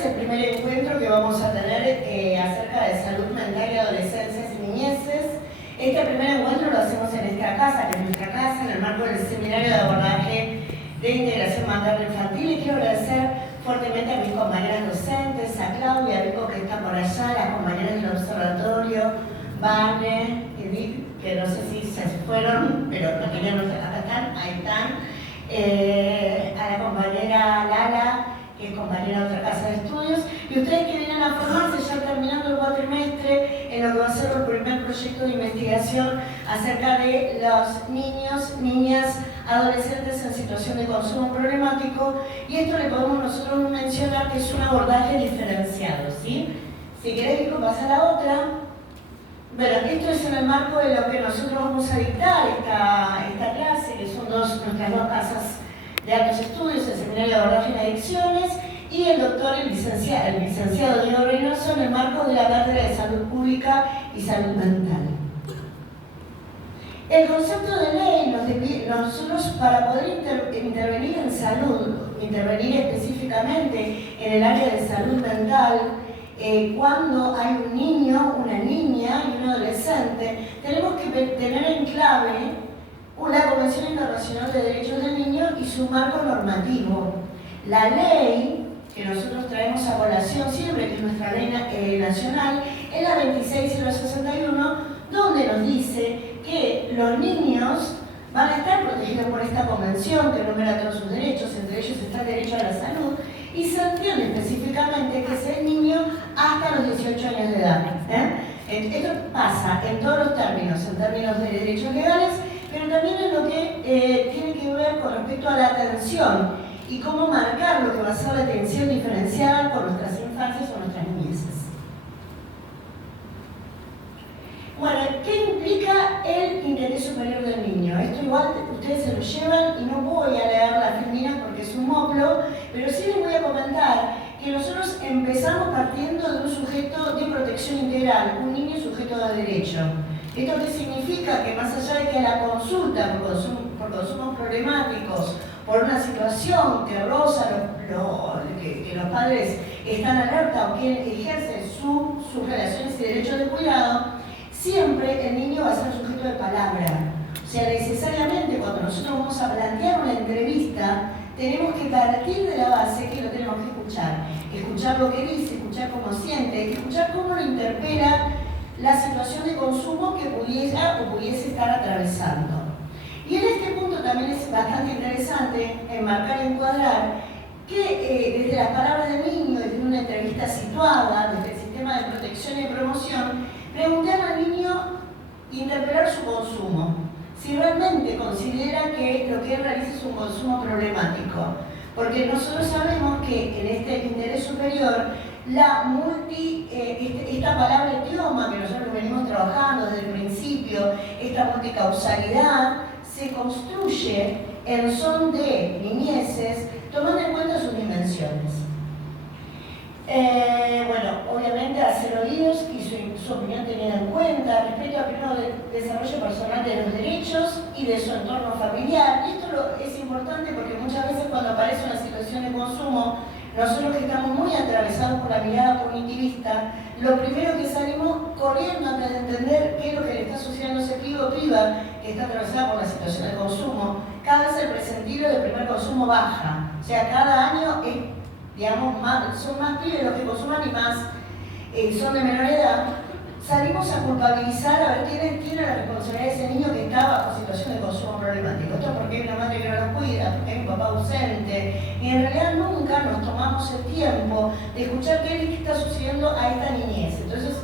es el primer encuentro que vamos a tener acerca de salud mental y adolescencias y niñeces. Este primer encuentro lo hacemos en esta casa, que es nuestra casa, en el marco del Seminario de Abordaje de Integración Materno-Infantil. Y quiero agradecer fuertemente a mis compañeras docentes, a Claudia, a Vico, que está por allá, las compañeras del observatorio, Vane, Edith, que no sé si se fueron, pero no teníamos, acá están, ahí están, a la compañera Lala, que es compañera de otra casa de estudios, y ustedes que vienen a formarse ya terminando el cuatrimestre en lo que va a ser el primer proyecto de investigación acerca de los niños, niñas, adolescentes en situación de consumo problemático, y esto le podemos nosotros mencionar que es un abordaje diferenciado, ¿sí? Si querés, Vico, pasa a la otra. Bueno, esto es en el marco de lo que nosotros vamos a dictar esta clase, que son nuestras dos casas de altos estudios, el Seminario de Abordaje en Adicciones y el doctor, el licenciado Diego Reynoso, en el marco de la Cátedra de Salud Pública y Salud Mental. El concepto de ley, nosotros para poder intervenir en salud, intervenir específicamente en el área de salud mental, cuando hay un niño, una niña y un adolescente, tenemos que tener en clave la Convención Internacional de Derechos del Niño y su marco normativo. La ley que nosotros traemos a colación siempre, que es nuestra ley nacional, es la 26.061, donde nos dice que los niños van a estar protegidos por esta convención que enumera todos sus derechos, entre ellos está el derecho a la salud, y se entiende específicamente que es el niño hasta los 18 años de edad. Esto pasa en todos los términos, en términos de derechos legales, pero también en lo que tiene que ver con respecto a la atención y cómo marcar lo que va a ser la atención diferenciada por nuestras infancias o nuestras niñeces. Bueno, ¿qué implica el interés superior del niño? Esto igual ustedes se lo llevan y no voy a leer las filminas porque es un moplo, pero sí les voy a comentar que nosotros empezamos partiendo de un sujeto de protección integral, un niño sujeto de derecho. ¿Esto qué significa? Que más allá de que la consulta por consumos problemáticos, por una situación que roza que los padres están alerta o que ejercen sus relaciones y derechos de cuidado, siempre el niño va a ser sujeto de palabra. O sea, necesariamente cuando nosotros vamos a plantear una entrevista, tenemos que partir de la base que lo tenemos que escuchar. Escuchar lo que dice, escuchar cómo siente, escuchar cómo lo interpela la situación de consumo que pudiese estar atravesando. Y en este punto también es bastante interesante enmarcar y encuadrar que desde las palabras del niño, desde una entrevista situada, desde el sistema de protección y promoción, preguntar al niño interpelar su consumo, si realmente considera que lo que él realiza es un consumo problemático. Porque nosotros sabemos que en este interés superior, esta palabra idioma que nosotros venimos trabajando desde el principio, esta multicausalidad, se construye en son de niñeces, tomando en cuenta sus dimensiones. Bueno, obviamente hacer oídos y su opinión tenida en cuenta, respeto al pleno desarrollo personal de los derechos y de su entorno familiar. Y esto es importante porque muchas veces cuando aparece una situación de consumo, nosotros que estamos muy atravesados por la mirada cognitivista, lo primero que salimos corriendo antes de entender qué es lo que le está sucediendo a ese pibe o piba que está atravesada por la situación de consumo, cada vez el presentilo del primer consumo baja. O sea, cada año son más pibes los que consuman y más son de menor edad. Salimos a culpabilizar a ver quién tiene la responsabilidad de ese niño que está bajo situación de consumo problemático. Esto porque hay una madre que no lo cuida, porque hay un papá ausente. Y en realidad nunca nos tomamos el tiempo de escuchar qué es lo que está sucediendo a esta niñez. Entonces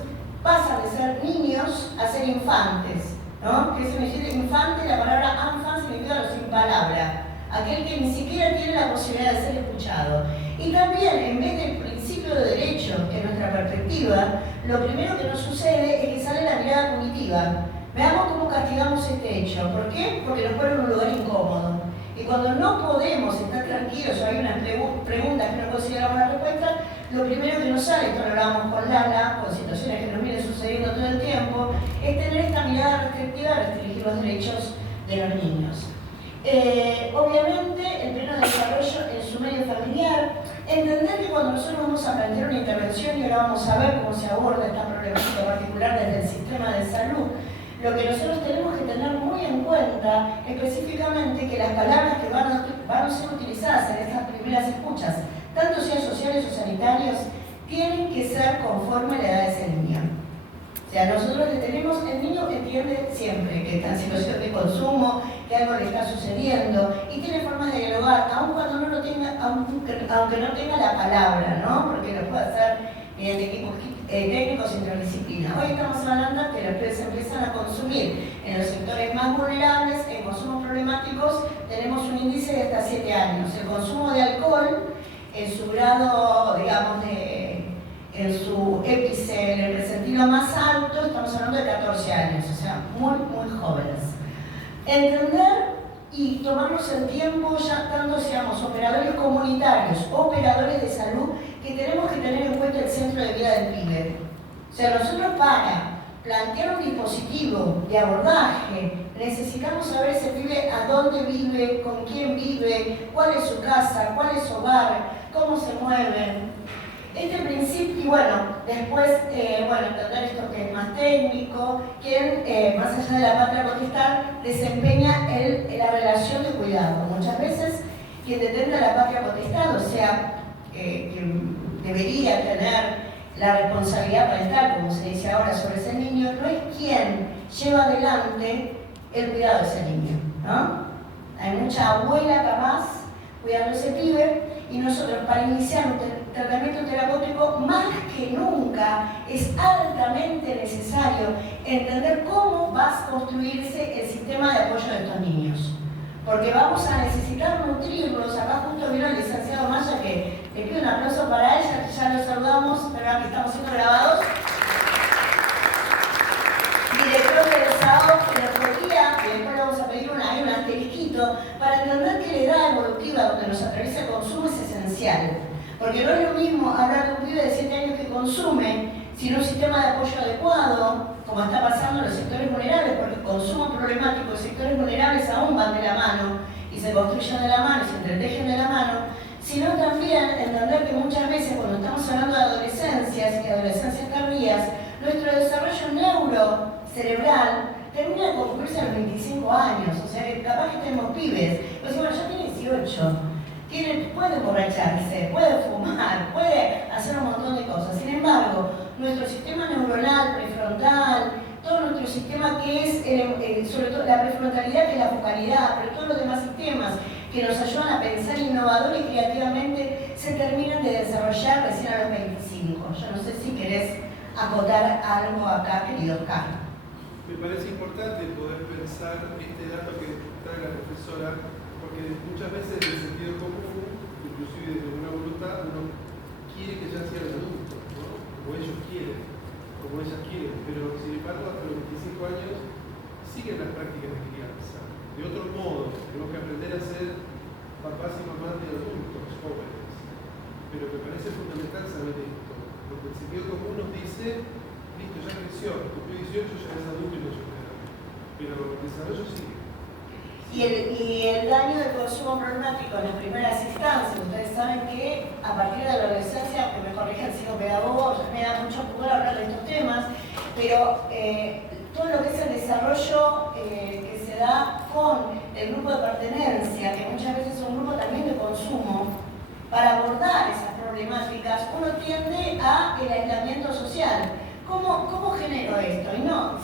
pasan de ser niños a ser infantes, ¿no? ¿Qué significa infante? La palabra enfant significa los sin palabra. Aquel que ni siquiera tiene la posibilidad de ser escuchado. Y también, en vez del principio de derecho, que es nuestra perspectiva, lo primero que nos sucede es que sale la mirada punitiva. Veamos cómo castigamos este hecho. ¿Por qué? Porque nos pone en un lugar incómodo. Y cuando no podemos estar tranquilos o hay unas preguntas que no consideramos la respuesta, lo primero que nos sale, esto lo hablamos con Lala, con situaciones que nos vienen sucediendo todo el tiempo, es tener esta mirada restrictiva a restringir los derechos de los niños. Obviamente, el pleno desarrollo en su medio familiar, entender que cuando nosotros vamos a plantear una intervención y ahora vamos a ver cómo se aborda esta problemática particular desde el sistema de salud. Lo que nosotros tenemos que tener muy en cuenta específicamente que las palabras que van a ser utilizadas en estas primeras escuchas, tanto sean sociales o sanitarios, tienen que ser conforme a la edad de ese niño. O sea, nosotros le tenemos, el niño entiende siempre que está en situación de consumo, que algo le está sucediendo y tiene formas de dialogar, aun cuando no lo tenga, aunque no tenga la palabra, ¿no? Porque lo puede hacer mediante equipos técnicos interdisciplina. Hoy estamos hablando que los pibes empiezan a consumir en los sectores más vulnerables, en consumos problemáticos, tenemos un índice de hasta 7 años. El consumo de alcohol, en su grado, digamos, en su épice, en el percentilo más alto, estamos hablando de 14 años, o sea, muy, muy jóvenes. Entender y tomarnos el tiempo, ya tanto seamos operadores comunitarios, operadores de salud, que tenemos que tener en cuenta el centro de vida del pibe. O sea, nosotros para plantear un dispositivo de abordaje, necesitamos saber ese pibe a dónde vive, con quién vive, cuál es su casa, cuál es su hogar, cómo se mueve. Este principio, y bueno, después, entender esto que es más técnico, quien, más allá de la patria potestad, desempeña la relación de cuidado. Muchas veces, quien detenta la patria potestad, o sea, quien debería tener la responsabilidad parental, como se dice ahora, sobre ese niño, no es quien lleva adelante el cuidado de ese niño, ¿no? Hay mucha abuela capaz cuidando a ese pibe, y nosotros para iniciar un tratamiento terapéutico más que nunca es altamente necesario entender cómo va a construirse el sistema de apoyo de estos niños. Porque vamos a necesitar nutrirlos. Acá justo vino el licenciado Maya, que le pido un aplauso para ella, que ya lo saludamos, ¿verdad? Que estamos siendo grabados. Director del sábado Ginecología, que después le vamos a pedir un asterisquito, para entender que la edad evolutiva donde nos atraviesa el consumo es esencial. Porque no es lo mismo hablar de un pibe de 7 años que consume sin un sistema de apoyo adecuado, como está pasando en los sectores vulnerables, porque el consumo problemático de sectores vulnerables aún van de la mano y se construyen de la mano y se entretejen de la mano, sino también entender que muchas veces cuando estamos hablando de adolescencias y adolescencias tardías, nuestro desarrollo neurocerebral termina de concluirse a los 25 años, o sea que capaz que tenemos pibes, pues bueno, ya tiene 18, puede emborracharse, puede fumar, puede hacer un montón de cosas. Sin embargo, nuestro sistema neuronal, prefrontal, todo nuestro sistema que es, sobre todo la prefrontalidad que es la focalidad, pero todos los demás sistemas que nos ayudan a pensar innovador y creativamente, se terminan de desarrollar recién a los 25. Yo no sé si querés acotar algo acá, querido Oscar. Me parece importante poder pensar este dato que trae la profesora, porque muchas veces en el sentido común, inclusive de buena voluntad, uno quiere que ya sean adultos, ¿no? Como ellos quieren, como ellas quieren, pero sin embargo hasta los 25 años siguen las prácticas de crianza. De otro modo, tenemos que aprender a ser papás y mamás de adultos jóvenes, pero me parece fundamental saber esto, porque el sentido común nos dice: listo, ya creció, cumplió 18, ya es adulto y no supera. Pero el desarrollo sigue. Y el daño del consumo problemático en las primeras instancias, ustedes saben que a partir de la adolescencia, que me corrigen si no pedagogo, ya me da mucho pudor hablar de estos temas, pero todo lo que es el desarrollo que se da con el grupo de pertenencia, que muchas veces es un grupo también de consumo, para abordar esas problemáticas, uno tiende a el aislamiento social. ¿Cómo genero esto? Y no,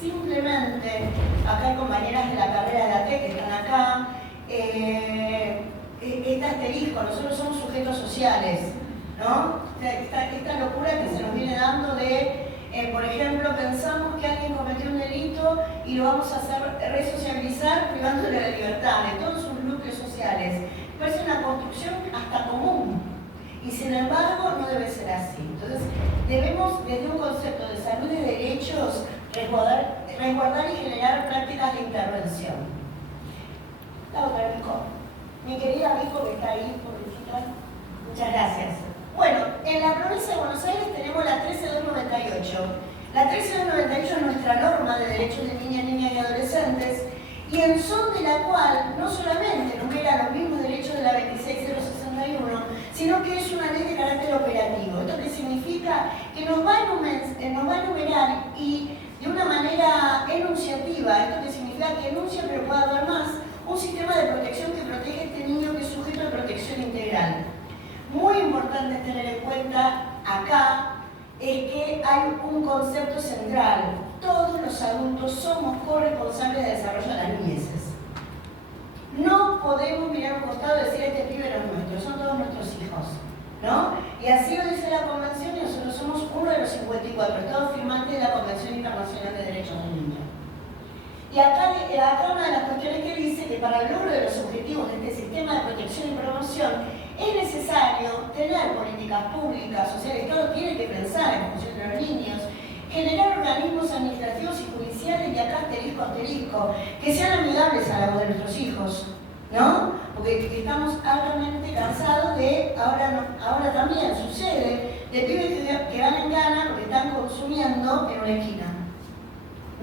simplemente, acá hay compañeras de la carrera de la TEC que están acá, este asterisco, nosotros somos sujetos sociales, ¿no? Esta locura que se nos viene dando de, por ejemplo, pensamos que alguien cometió un delito y lo vamos a hacer resociabilizar privándole de la libertad, de todos sus núcleos sociales. Parece una construcción hasta común. Y sin embargo, no debe ser así. Entonces, debemos, desde un concepto de salud y derechos, resguardar y generar prácticas de intervención. La otra, Mico. Mi querida Mico, que está ahí, pobrecita. Muchas gracias. Bueno, en la provincia de Buenos Aires tenemos la 13298. La 13298 es nuestra norma de derechos de niñas y adolescentes, y en son de la cual no solamente enumera los mismos derechos de la 26061, sino que es una ley de carácter operativo. Esto cuenta, que nos va a enumerar y de una manera enunciativa, esto que significa que enuncia pero puede haber más, un sistema de protección que protege a este niño que es sujeto de protección integral. Muy importante tener en cuenta acá es que hay un concepto central. Todos los adultos somos corresponsables del desarrollo de las niñeces. No podemos mirar a un costado y decir este pibe no es nuestro, son todos nuestros hijos, ¿no? Y así lo dice la Convención y nosotros somos uno de los 54 estados firmantes de la Convención Internacional de Derechos del Niño. Y acá una de las cuestiones que dice que para el logro de los objetivos de este sistema de protección y promoción es necesario tener políticas públicas, o sea, el Estado tiene que pensar en función de los niños, generar organismos administrativos y judiciales, y acá asterisco, que sean amigables a la voz de nuestros hijos, ¿no? Porque estamos altamente cansados de, ahora también sucede, de pibes que van en gana porque están consumiendo en una esquina.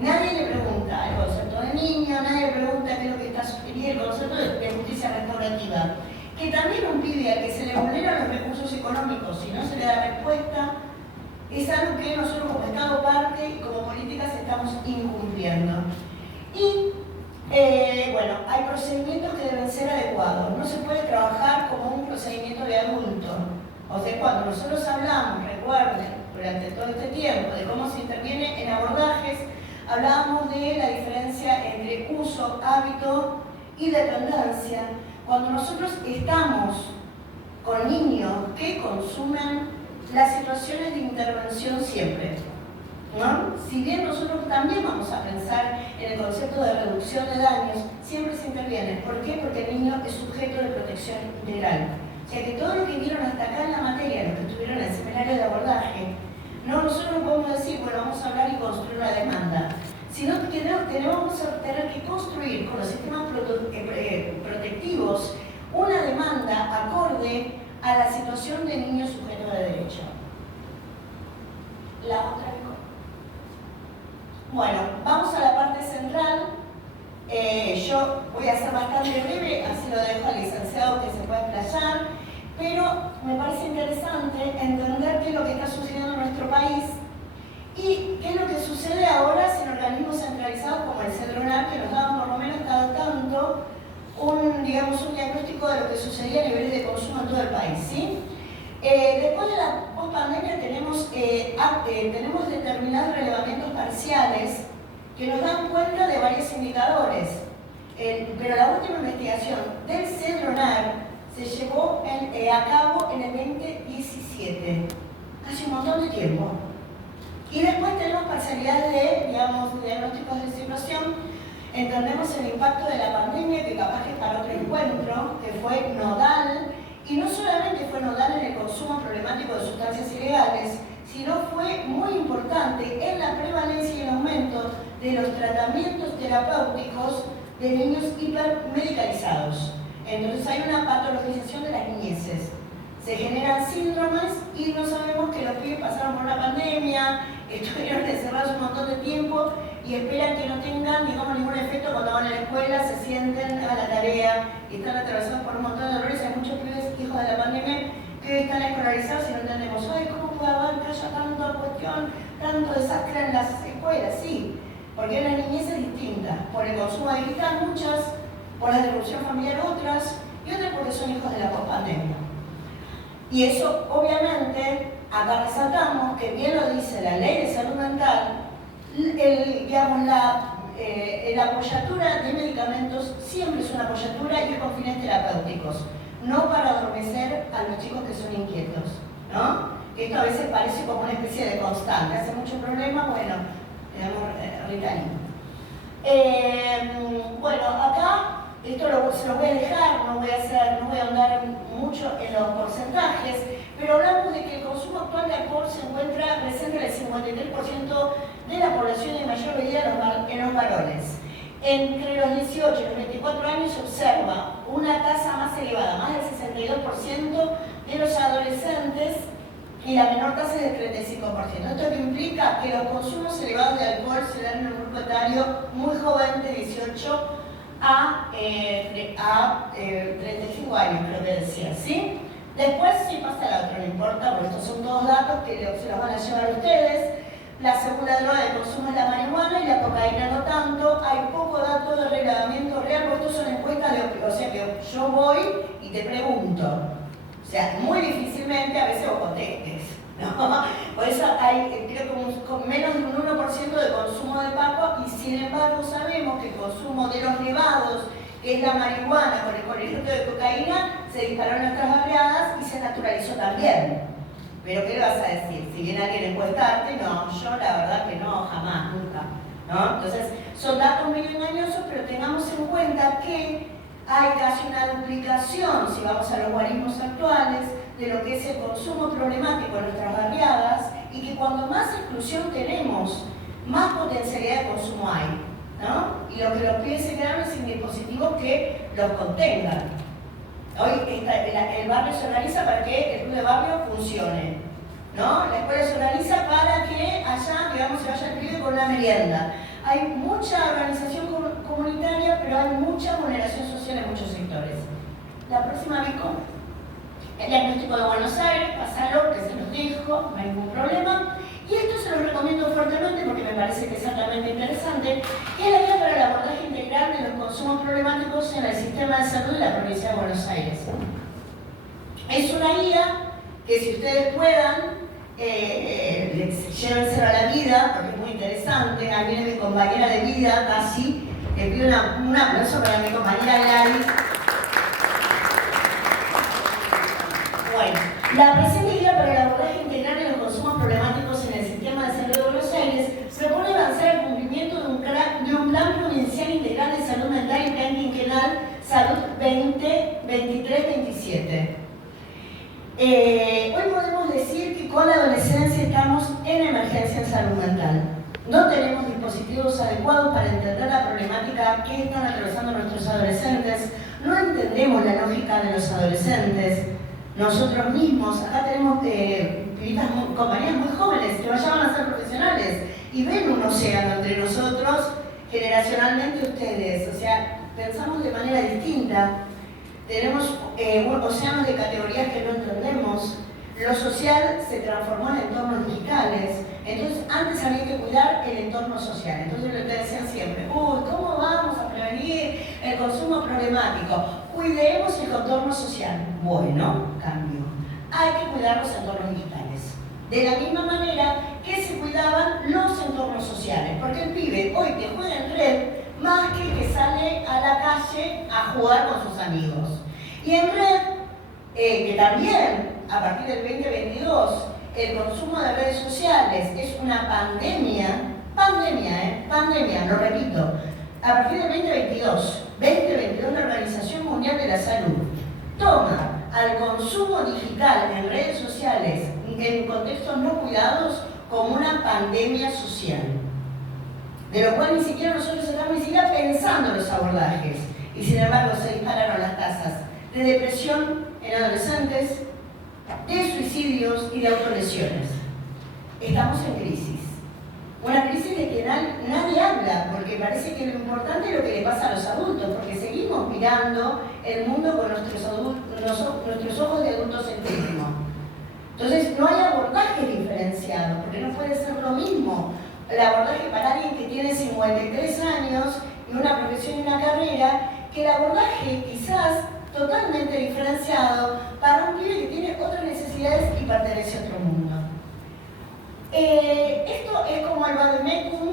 Nadie le pregunta el concepto de niño, nadie le pregunta qué es lo que está sugiriendo, el concepto de justicia restaurativa. Que también un pibe al que se le vulneran los recursos económicos si no se le da respuesta, es algo que nosotros como Estado parte y como políticas estamos incumpliendo. Y bueno, hay procedimientos que deben ser adecuados. No se puede trabajar como un procedimiento de adulto. O sea, cuando nosotros hablamos, recuerden, durante todo este tiempo, de cómo se interviene en abordajes, hablábamos de la diferencia entre uso, hábito y dependencia. Cuando nosotros estamos con niños que consumen las situaciones de intervención siempre, ¿no? Si bien nosotros también vamos a pensar en el concepto de reducción de daños, siempre se interviene. ¿Por qué? Porque el niño es sujeto de protección integral. O sea que todo lo que vieron hasta acá en la materia, los que estuvieron en el seminario de abordaje, nosotros no podemos decir, bueno, vamos a hablar y construir una demanda, sino que tenemos que tener que construir con los sistemas protectivos una demanda acorde a la situación de niño sujeto de derecho. La otra. Bueno, vamos a la parte central. Yo voy a ser bastante breve, así lo dejo al licenciado que se pueda explayar, pero me parece interesante entender qué es lo que está sucediendo en nuestro país y qué es lo que sucede ahora sin organismos centralizados como el CEDRONAR, que nos daban por lo menos cada tanto un diagnóstico de lo que sucedía a nivel de consumo en todo el país, ¿sí? Después de la post-pandemia tenemos determinados relevamientos parciales que nos dan cuenta de varios indicadores. Pero la última investigación del CEDRONAR se llevó a cabo en el 2017, hace un montón de tiempo. Y después tenemos parcialidades de diagnósticos de situación. Entendemos el impacto de la pandemia, que capaz que es para otro encuentro, que fue nodal, y no solamente fue nodal en el consumo problemático de sustancias ilegales, sino fue muy importante en la prevalencia y el aumento de los tratamientos terapéuticos de niños hipermedicalizados. Entonces hay una patologización de las niñeces. Se generan síndromes y no sabemos que los pibes pasaron por una pandemia, estuvieron encerrados un montón de tiempo y esperan que no tengan, ningún efecto cuando van a la escuela, se sienten a la tarea y están atravesados por un montón de dolores. Hay muchos pibes hijos de la pandemia que están escolarizados y no entendemos, ay, ¿cómo puede haber que haya tanta cuestión, tanto desastre en las escuelas? Sí, porque hay unas niñeces distintas, por el consumo digital muchas, por la disrupción familiar otras, y otras porque son hijos de la pospandemia. Y eso, obviamente, acá resaltamos que bien lo dice la Ley de Salud Mental, la apoyatura de medicamentos siempre es una apoyatura y es con fines terapéuticos, no para adormecer a los chicos que son inquietos, ¿no? Esto a veces parece como una especie de constante, hace mucho problema, bueno, le damos Ritalin. Bueno, acá esto se lo voy a dejar, no voy a ahondar mucho en los porcentajes, pero hablamos de que el consumo actual de alcohol se encuentra presente en el 53% de la población de mayor medida en los varones. Entre los 18 y los 24 años se observa una tasa más elevada, más del 62% de los adolescentes, y la menor tasa es del 35%. Esto que implica que los consumos elevados de alcohol se dan en un grupo etario muy joven, de 18 a 35 años, creo que decía, ¿sí? Después sí pasa la otra, no importa, porque estos son todos datos que se los van a llevar ustedes. La segunda droga de consumo es la marihuana y la cocaína no tanto. Hay poco dato de relevamiento real, porque estos son encuestas de opinión. O sea que yo voy y te pregunto. O sea, muy difícilmente a veces vos contestes, ¿no? Por eso hay, creo que con menos de un 1% de consumo de Paco, y sin embargo sabemos que el consumo de los nevados, que es la marihuana con el conejito de cocaína, se disparó en nuestras barriadas y se naturalizó también. Pero ¿qué le vas a decir? Si viene alguien a encuestarte, no, yo la verdad que no, jamás, nunca, ¿no? Entonces, son datos medio engañosos, pero tengamos en cuenta que hay casi una duplicación, si vamos a los guarismos actuales, de lo que es el consumo problemático en nuestras barriadas, y que cuando más exclusión tenemos, más potencialidad de consumo hay, ¿no? Y lo que los pibes se quedan es sin dispositivos que los contengan. Hoy el barrio se organiza para que el club de barrio funcione, ¿no? La escuela se organiza para que allá, digamos, se vaya el pibe con una merienda. Hay mucha organización comunitaria, pero hay mucha vulneración social en muchos sectores. La próxima Vico, el diagnóstico de Buenos Aires, pasalo, que se los dejo, no hay ningún problema. Y esto se los recomiendo fuertemente porque me parece que es altamente interesante, que es la guía para el abordaje integral de los consumos problemáticos en el sistema de salud de la provincia de Buenos Aires. Es una guía que si ustedes puedan, llévenselo a la vida, porque es muy interesante. Ahí viene mi compañera de vida, casi. Le pido un aplauso para mi compañera Gladys. Bueno, la presente guía para el abordaje integral de los consumos problemáticos en el sistema de salud de Buenos Aires propone avanzar al cumplimiento de un plan provincial integral de salud mental y plan quinquenal Salud 2023-27. Hoy podemos decir que con la adolescencia estamos en emergencia en salud mental. No tenemos dispositivos adecuados para entender la problemática que están atravesando nuestros adolescentes. No entendemos la lógica de los adolescentes. Nosotros mismos, acá tenemos compañías muy jóvenes que vayan a ser profesionales y ven un océano entre nosotros, generacionalmente ustedes. O sea, pensamos de manera distinta. Tenemos océanos de categorías que no entendemos. Lo social se transformó en entornos digitales. Entonces, antes había que cuidar el entorno social. Entonces, lo que decían siempre, ¿cómo vamos a prevenir el consumo problemático? Cuidemos el entorno social. Bueno, cambio. Hay que cuidar los entornos digitales. De la misma manera que se cuidaban los entornos sociales. Porque el pibe hoy que juega en red, más que el que sale a la calle a jugar con sus amigos. Y en red, que también, a partir del 2022, el consumo de redes sociales es una pandemia, lo repito, a partir del 2022, la Organización Mundial de la Salud toma al consumo digital en redes sociales en contextos no cuidados como una pandemia social, de lo cual ni siquiera nosotros estamos ni siquiera pensando los abordajes, y sin embargo se dispararon las tasas de depresión en adolescentes, de suicidios y de autolesiones. Estamos en crisis. Una crisis de que nadie habla, porque parece que lo importante es lo que le pasa a los adultos, porque seguimos mirando el mundo con nuestros ojos de adultocentrismo. Entonces no hay abordajes diferenciados, porque no puede ser lo mismo el abordaje para alguien que tiene 53 años y una profesión y una carrera, que el abordaje quizás totalmente diferenciado para un pibe que tiene otras necesidades y pertenece a otro mundo. Esto es como el Vademecum,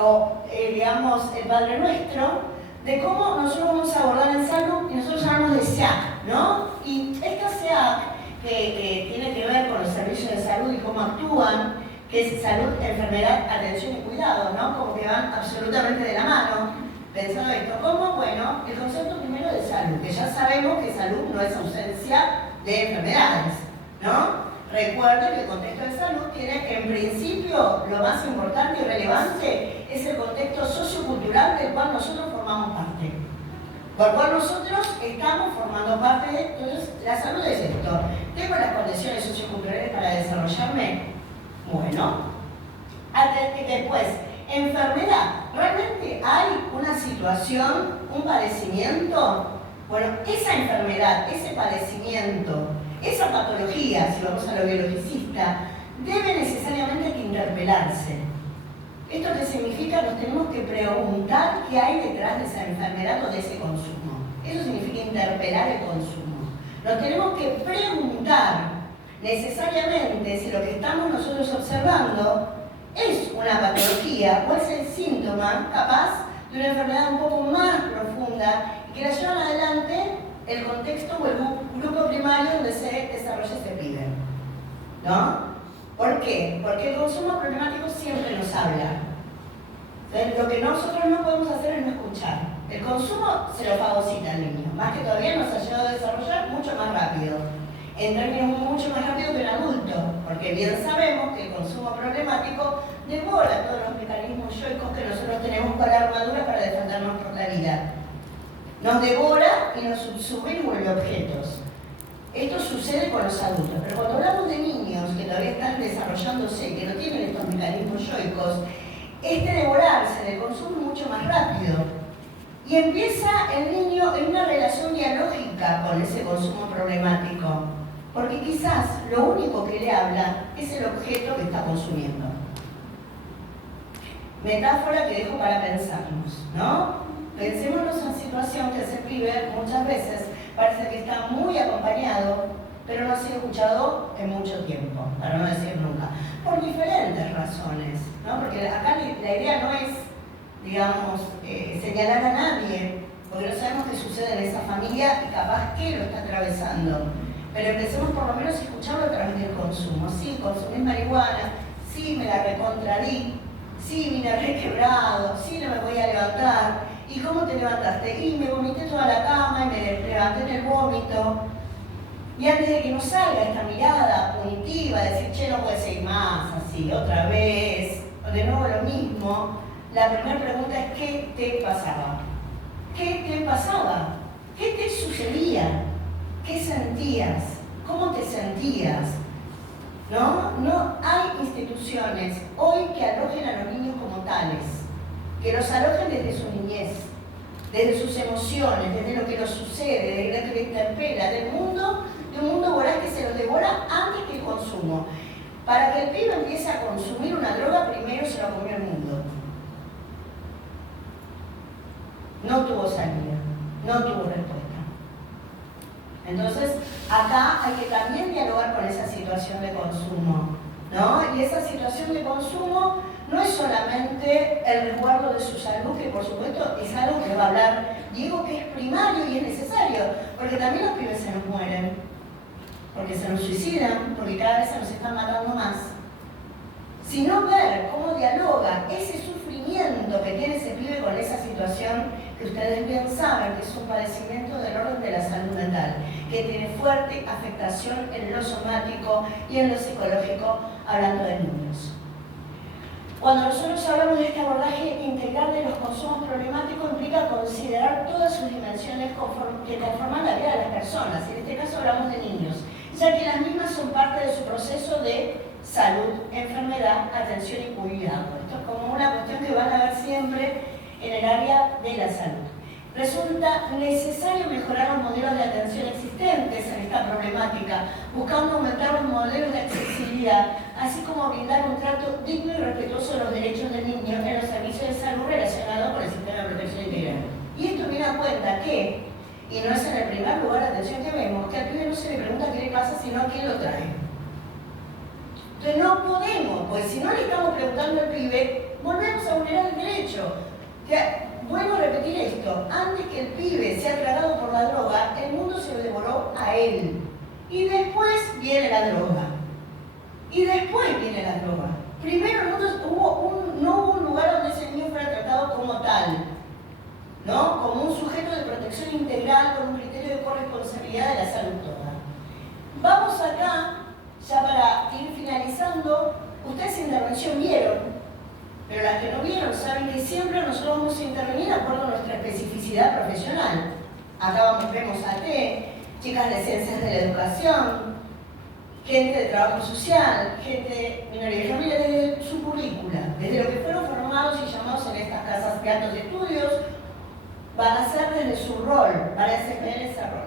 o digamos el Padre Nuestro, de cómo nosotros vamos a abordar en salud, y nosotros llamamos de SEAC, ¿no? Y esta SEAC, que tiene que ver con los servicios de salud y cómo actúan, que es salud, enfermedad, atención y cuidado, ¿no? Como que van absolutamente de la mano. Pensando esto, ¿cómo? Bueno, el concepto primero de salud, que ya sabemos que salud no es ausencia de enfermedades, ¿no? Recuerden que el contexto de salud tiene, en principio, lo más importante y relevante es el contexto sociocultural del cual nosotros formamos parte. Por cual nosotros estamos formando parte de, entonces, la salud es esto. ¿Tengo las condiciones socioculturales para desarrollarme? Bueno. Después, enfermedad. ¿Realmente hay una situación, un padecimiento? Bueno, esa enfermedad, ese padecimiento, esa patología, si vamos a lo biologicista, debe necesariamente interpelarse. ¿Esto qué significa? Nos tenemos que preguntar qué hay detrás de esa enfermedad o de ese consumo. Eso significa interpelar el consumo. Nos tenemos que preguntar necesariamente si lo que estamos nosotros observando es una patología o es el síntoma capaz de una enfermedad un poco más profunda y que la llevan adelante el contexto o el grupo primario donde se desarrolla ese pibe. ¿No? ¿Por qué? Porque el consumo problemático siempre nos habla. Entonces, lo que nosotros no podemos hacer es no escuchar. El consumo se lo fagocita al niño, más que todavía nos ha llegado a desarrollar mucho más rápido, en términos mucho más rápido que un adulto, porque bien sabemos que el consumo problemático devora todos los mecanismos yoicos que nosotros tenemos para la armadura para defendernos por la vida. Nos devora y nos subsume y vuelve objetos. Esto sucede con los adultos, pero cuando hablamos de niños que todavía están desarrollándose, que no tienen estos mecanismos yoicos, este devorarse del consumo es mucho más rápido. Y empieza el niño en una relación dialógica con ese consumo problemático, porque quizás lo único que le habla es el objeto que está consumiendo. Metáfora que dejo para pensarnos, ¿no? Pensémonos en situación que ese pibe muchas veces parece que está muy acompañado, pero no ha sido escuchado en mucho tiempo, para no decir nunca, por diferentes razones, ¿no? Porque acá la idea no es, digamos, señalar a nadie, porque no sabemos qué sucede en esa familia y capaz que lo está atravesando. Pero empecemos por lo menos a escucharlo a través del consumo. Sí, consumís marihuana, sí, me la recontradí, sí, vine requebrado, sí, no me voy a levantar. ¿Y cómo te levantaste? Y me vomité toda la cama y me levanté en el vómito. Y antes de que nos salga esta mirada punitiva, decir, che, no puede seguir más así, otra vez, de nuevo lo mismo, la primera pregunta es, ¿qué te pasaba? ¿Qué te pasaba? ¿Qué te sucedía? ¿Qué sentías? ¿Cómo te sentías? No hay instituciones hoy que alojen a los niños como tales, que los alojen desde su niñez, desde sus emociones, desde lo que los sucede, desde lo que les interpela, de un mundo voraz que se los devora antes que el consumo. Para que el pibe empiece a consumir una droga, primero se lo comió el mundo. No tuvo salida, no tuvo respuesta. Entonces, acá hay que también dialogar con esa situación de consumo, ¿no? Y esa situación de consumo no es solamente el resguardo de su salud, que por supuesto es algo que va a hablar Diego, que es primario y es necesario, porque también los pibes se nos mueren, porque se nos suicidan, porque cada vez se nos están matando más. Sino ver cómo dialoga ese sufrimiento que tiene ese pibe con esa situación que ustedes bien saben que es un padecimiento del orden de la salud mental, que tiene fuerte afectación en lo somático y en lo psicológico, hablando de niños. Cuando nosotros hablamos de este abordaje integral de los consumos problemáticos, implica considerar todas sus dimensiones que conforman la vida de las personas. En este caso hablamos de niños, ya que las mismas son parte de su proceso de salud, enfermedad, atención y cuidado. Esto es como una cuestión que van a ver siempre en el área de la salud. Resulta necesario mejorar los modelos de atención existentes en esta problemática, buscando aumentar los modelos de accesibilidad, así como brindar un trato digno y respetuoso de los derechos del niño en los servicios de salud relacionados con el sistema de protección integral. Y esto viene a cuenta que, y no es en el primer lugar de atención que vemos, que al pibe no se le pregunta qué le pasa, sino a quién lo trae. Entonces no podemos, pues si no le estamos preguntando al pibe, volvemos a vulnerar el derecho. Vuelvo a repetir esto, antes que el pibe sea tragado por la droga, el mundo se lo devoró a él. Y después viene la droga. Y después viene la droga. Primero no hubo un lugar donde ese niño fuera tratado como tal, ¿no? Como un sujeto de protección integral con un criterio de corresponsabilidad de la salud toda. Vamos acá, ya para ir finalizando, ustedes intervención vieron. Pero las que no vieron saben que siempre nosotros vamos a intervenir de acuerdo a nuestra especificidad profesional. Acá vemos a chicas de ciencias de la educación, gente de trabajo social, gente de minoría de familia, desde su currícula, desde lo que fueron formados y llamados en estas casas de altos estudios, van a ser desde su rol, van a desempeñar ese rol.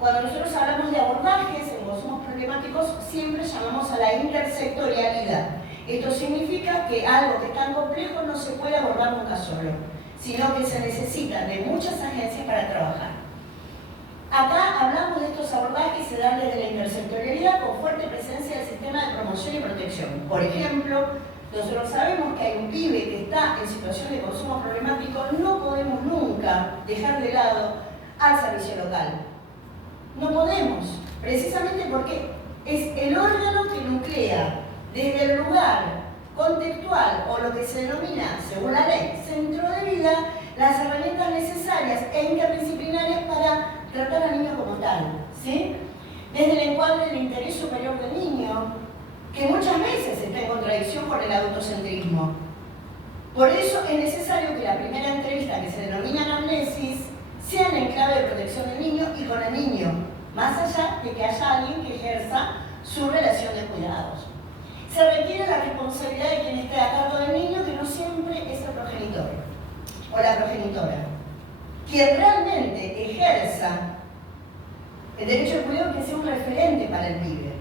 Cuando nosotros hablamos de abordajes en consumos problemáticos, siempre llamamos a la intersectorialidad. Esto significa que algo que es tan complejo no se puede abordar nunca solo, sino que se necesitan de muchas agencias para trabajar. Acá hablamos de estos abordajes y se dan desde la intersectorialidad con fuerte presencia del sistema de promoción y protección. Por ejemplo, nosotros sabemos que hay un pibe que está en situación de consumo problemático, no podemos nunca dejar de lado al servicio local. No podemos, precisamente porque es el órgano que nuclea desde el lugar contextual o lo que se denomina, según la ley, centro de vida, las herramientas necesarias e interdisciplinarias para tratar al niño como tal, ¿sí? Desde el encuadre del interés superior del niño, que muchas veces está en contradicción con el adultocentrismo. Por eso es necesario que la primera entrevista, que se denomina anamnesis, sea en clave de protección del niño y con el niño, más allá de que haya alguien que ejerza su relación de cuidados. Se requiere la responsabilidad de quien esté a cargo del niño, que no siempre es el progenitor o la progenitora. Quien realmente ejerza el derecho al cuidado, que sea un referente para el pibe.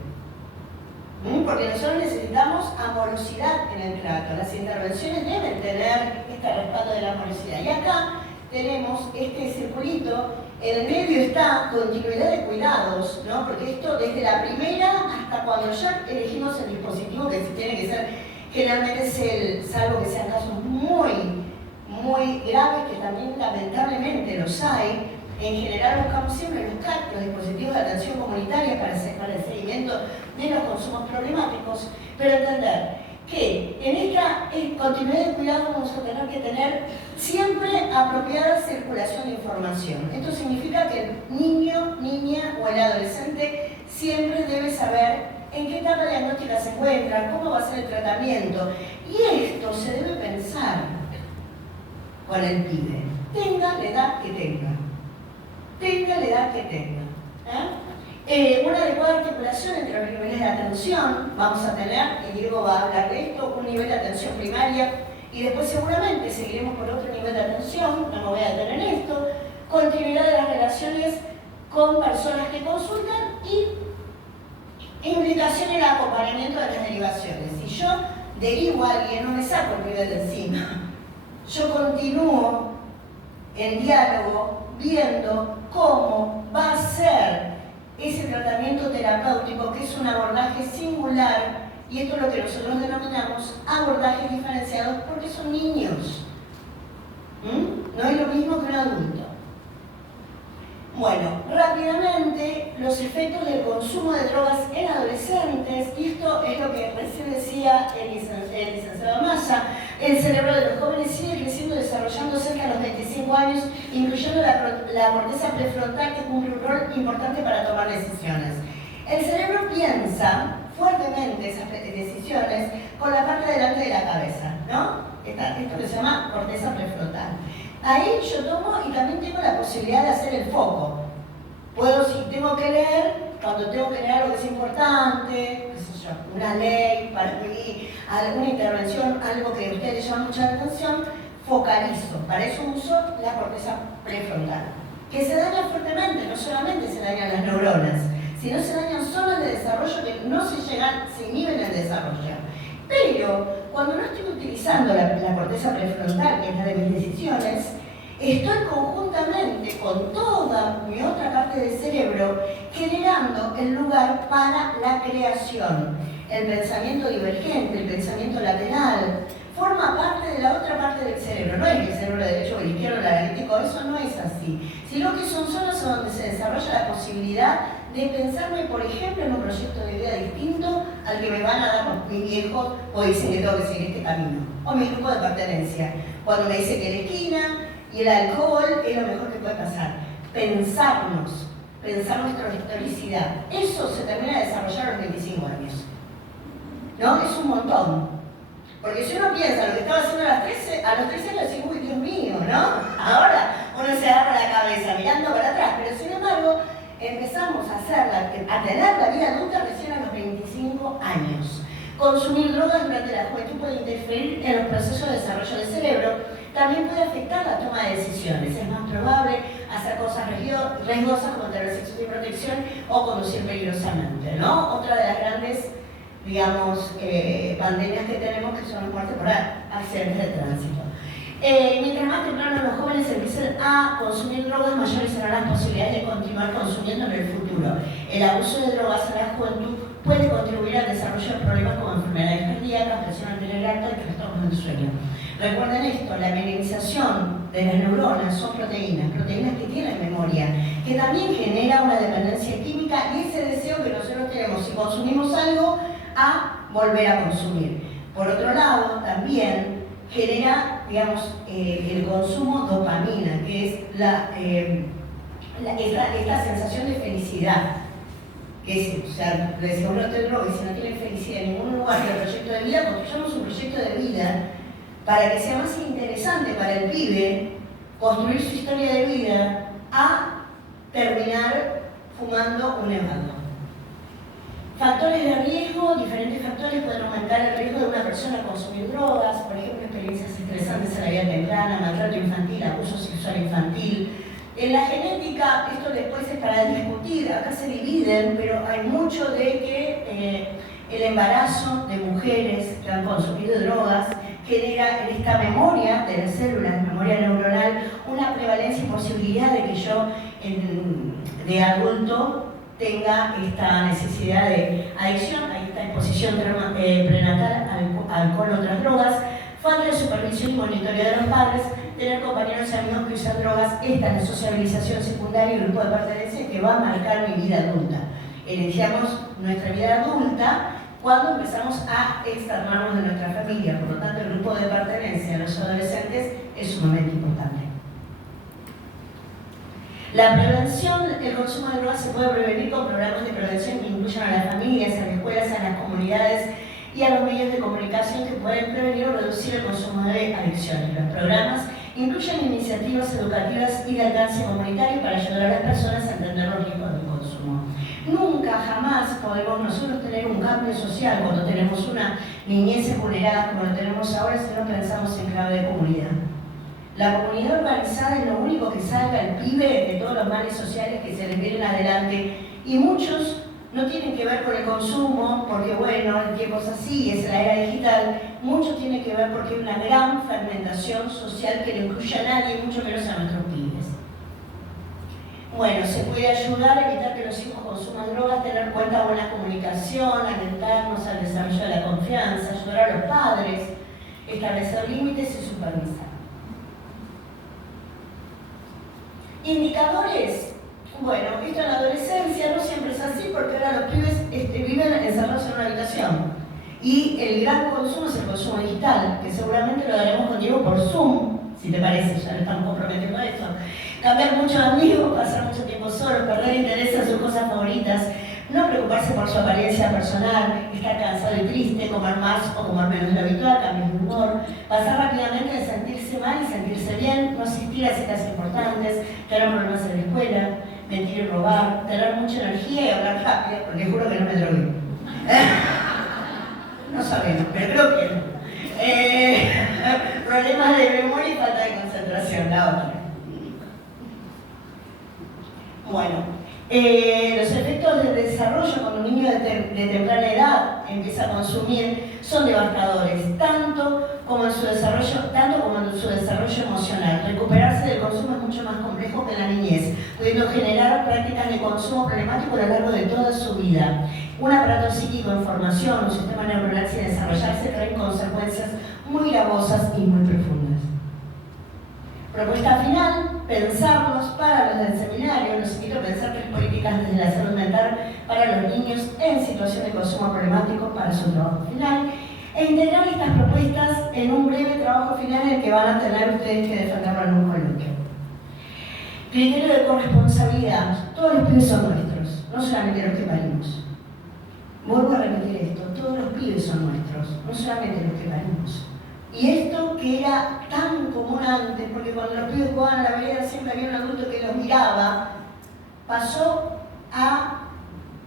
Porque nosotros necesitamos amorosidad en el trato. Las intervenciones deben tener este respaldo de la amorosidad. Y acá tenemos este circulito, en el medio está continuidad de cuidados, ¿no? Porque esto desde la primera hasta cuando ya elegimos el dispositivo, que tiene que ser, generalmente es salvo que sean casos muy graves, que también lamentablemente los hay. En general buscamos siempre los CAC, los dispositivos de atención comunitaria para el seguimiento de los consumos problemáticos, pero entender que en esta continuidad de cuidado vamos a tener que tener siempre apropiada circulación de información. Esto significa que el niño, niña o el adolescente siempre debe saber en qué etapa diagnóstica se encuentra, cómo va a ser el tratamiento. Y esto se debe pensar con el pibe, tenga la edad que tenga. Tenga la edad que tenga. Una adecuada articulación entre los niveles de atención. Vamos a tener, y Diego va a hablar de esto, un nivel de atención primaria y después seguramente seguiremos por otro nivel de atención, no me voy a detener en esto, continuidad de las relaciones con personas que consultan y implicación en el acompañamiento de las derivaciones. Si yo derivo a alguien, no me saco el nivel de encima. Yo continúo en diálogo, viendo cómo va a ser ese tratamiento terapéutico, que es un abordaje singular, y esto es lo que nosotros denominamos abordajes diferenciados, porque son niños. No es lo mismo que un adulto. Bueno, rápidamente, los efectos del consumo de drogas en adolescentes, y esto es lo que recién decía el licenciado Massa. El cerebro de los jóvenes sigue creciendo y desarrollándose cerca de los 25 años, incluyendo la corteza prefrontal, que cumple un rol importante para tomar decisiones. El cerebro piensa fuertemente esas decisiones con la parte delante de la cabeza, ¿no? Esto que se llama corteza prefrontal. Ahí yo tomo y también tengo la posibilidad de hacer el foco. Puedo, si tengo que leer, cuando tengo que leer algo que es importante, qué sé yo, una ley, para mí, alguna intervención, algo que a ustedes les llama mucha atención, focalizo. Para eso uso la corteza prefrontal, que se daña fuertemente. No solamente se dañan las neuronas, sino se dañan zonas de desarrollo que no se inhiben el desarrollo. Pero cuando no estoy utilizando la corteza prefrontal, que es la de mis decisiones, estoy conjuntamente con toda mi otra parte del cerebro generando el lugar para la creación. El pensamiento divergente, el pensamiento lateral, forma parte de la otra parte del cerebro. No es que el cerebro derecho o el izquierdo, el analítico, eso no es así, sino que son zonas donde se desarrolla la posibilidad de pensarme, por ejemplo, en un proyecto de vida distinto al que me van a dar mis viejos o dicen que tengo que seguir este camino, o mi grupo de pertenencia. Cuando me dice que la esquina y el alcohol es lo mejor que puede pasar. Pensarnos, pensar nuestra historicidad. Eso se termina de desarrollar a los 25 años. ¿No? Es un montón. Porque si uno piensa lo que estaba haciendo a los 13 años, dice, uy, Dios mío, ¿no? Ahora uno se agarra la cabeza mirando para atrás, pero sin embargo, empezamos a tener la vida adulta recién a los 25 años. Consumir drogas durante la juventud puede interferir en los procesos de desarrollo del cerebro, también puede afectar la toma de decisiones. Es más probable hacer cosas riesgosas como tener sexo sin protección o conducir peligrosamente, ¿no? Otra de las grandes, digamos, pandemias que tenemos, que son las muertes por accidentes de tránsito. Mientras más temprano los jóvenes empiecen a consumir drogas, mayores serán las posibilidades de continuar consumiendo en el futuro. El abuso de drogas en la juventud puede contribuir al desarrollo de problemas como enfermedades cardíacas, presión arterial alta y trastornos del sueño. Recuerden esto, la mielinización de las neuronas son proteínas que tienen memoria, que también genera una dependencia química y ese deseo que nosotros tenemos, si consumimos algo, a volver a consumir. Por otro lado, también genera, digamos, el consumo dopamina, que es esta sensación de felicidad. Que es, o sea, le decimos no te drogues, si no tienen felicidad en ningún lugar del proyecto de vida, construyamos un proyecto de vida para que sea más interesante para el pibe construir su historia de vida a terminar fumando un hevado. Factores de riesgo, diferentes factores pueden aumentar el riesgo de una persona a consumir drogas, por ejemplo, experiencias estresantes en la vida temprana, maltrato infantil, abuso sexual infantil. En la genética, esto después es para discutir, acá se dividen, pero hay mucho de que el embarazo de mujeres que han consumido drogas genera en esta memoria de las células, memoria neuronal, una prevalencia y posibilidad de que yo de adulto tenga esta necesidad de adicción, hay esta exposición prenatal al alcohol o otras drogas, falta de supervisión y monitoreo de los padres, tener compañeros y amigos que usan drogas, esta es la sociabilización secundaria y grupo de pertenencia que va a marcar mi vida adulta. Iniciamos nuestra vida adulta cuando empezamos a externarnos de nuestra familia, por lo tanto el grupo de pertenencia de los adolescentes es sumamente importante. La prevención del consumo de drogas se puede prevenir con programas de prevención que incluyan a las familias, a las escuelas, a las comunidades y a los medios de comunicación que pueden prevenir o reducir el consumo de adicciones. Los programas incluyen iniciativas educativas y de alcance comunitario para ayudar a las personas a entender los riesgos del consumo. Nunca, jamás podemos nosotros tener un cambio social cuando tenemos una niñez vulnerada como lo tenemos ahora si no pensamos en clave de comunidad. La comunidad organizada es lo único que salva al pibe de todos los males sociales que se les vienen adelante y muchos no tienen que ver con el consumo, porque bueno, el tiempo es así, es la era digital, mucho tiene que ver porque hay una gran fragmentación social que no incluye a nadie, mucho menos a nuestros pibes. Bueno, se puede ayudar a evitar que los hijos consuman drogas, tener en cuenta buena comunicación, alentarnos al desarrollo de la confianza, ayudar a los padres, establecer límites y supervisar. Indicadores. Bueno, esto en la adolescencia no siempre es así porque ahora los pibes viven encerrados en una habitación. Y el gran consumo es el consumo digital, que seguramente lo daremos contigo por Zoom, si te parece, ya no estamos comprometiendo a esto. Cambiar mucho de amigos, pasar mucho tiempo solo, perder interés en sus cosas favoritas, no preocuparse por su apariencia personal, estar cansado y triste, comer más o comer menos de lo habitual, cambios de humor, pasar rápidamente de sentirse mal y sentirse bien, no asistir a citas importantes, tener problemas en la escuela, mentir y robar, tener mucha energía y hablar rápido, porque juro que no me drogué. No sabemos, pero creo que no. Problemas de memoria y falta de concentración, la otra. Bueno. Los efectos del desarrollo cuando un niño de temprana edad empieza a consumir son devastadores, tanto como en su desarrollo emocional. Recuperarse del consumo es mucho más complejo que en la niñez, pudiendo generar prácticas de consumo problemático a lo largo de toda su vida. Un aparato psíquico en formación, un sistema neuronal sin desarrollarse traen consecuencias muy gravosas y muy profundas. Propuesta final, pensarnos para los del seminario, los invito a pensar tres políticas desde la salud mental para los niños en situación de consumo problemático para su trabajo final e integrar estas propuestas en un breve trabajo final en el que van a tener ustedes que defenderlo en un coloquio. Criterio de corresponsabilidad. Todos los pibes son nuestros, no solamente los que parimos. Vuelvo a repetir esto, todos los pibes son nuestros, no solamente los que parimos. Y esto que era tan común antes, porque cuando los pibes jugaban a la vereda siempre había un adulto que los miraba, pasó a,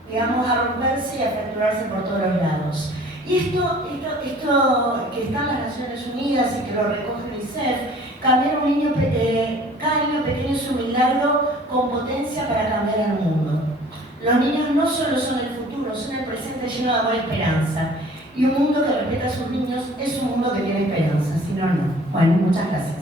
digamos, a romperse y a fracturarse por todos los lados. Y esto que está en las Naciones Unidas y que lo recoge UNICEF, cambiar un niño, cada niño pequeño es un milagro con potencia para cambiar el mundo. Los niños no solo son el futuro, son el presente lleno de amor y esperanza. Y un mundo que respeta a sus niños es un mundo que tiene esperanza, si no, no. Bueno, muchas gracias.